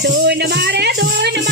दोन मारे दोन मारे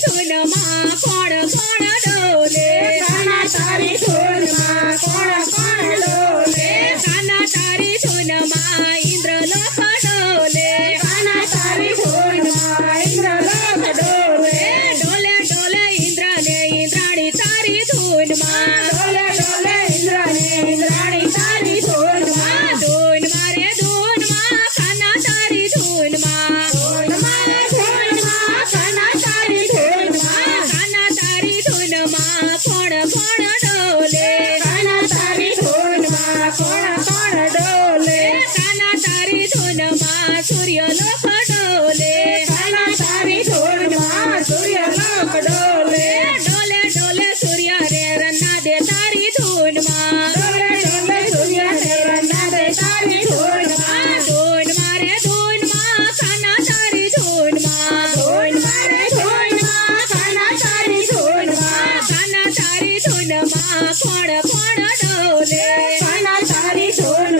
ઢોલમાં કોણ કોણ ડોલે કાના તારી ઢોલમાં કોણ કોણ ડોલે કાના તારી ઢોલમાં ઇન્દ્ર લોક ડોલે કાના તારી ઢોલમાં ઇન્દ્ર લોક ડોલે ડોલે ડોલે ઇન્દ્ર ને ઇન્દ્રાણી તારી ધૂનમાં Capricorn. ફળ ફળ ડોલે. ફણ સારી ડોલ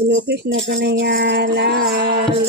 શ્રી કૃષ્ણ કનૈયા લાલ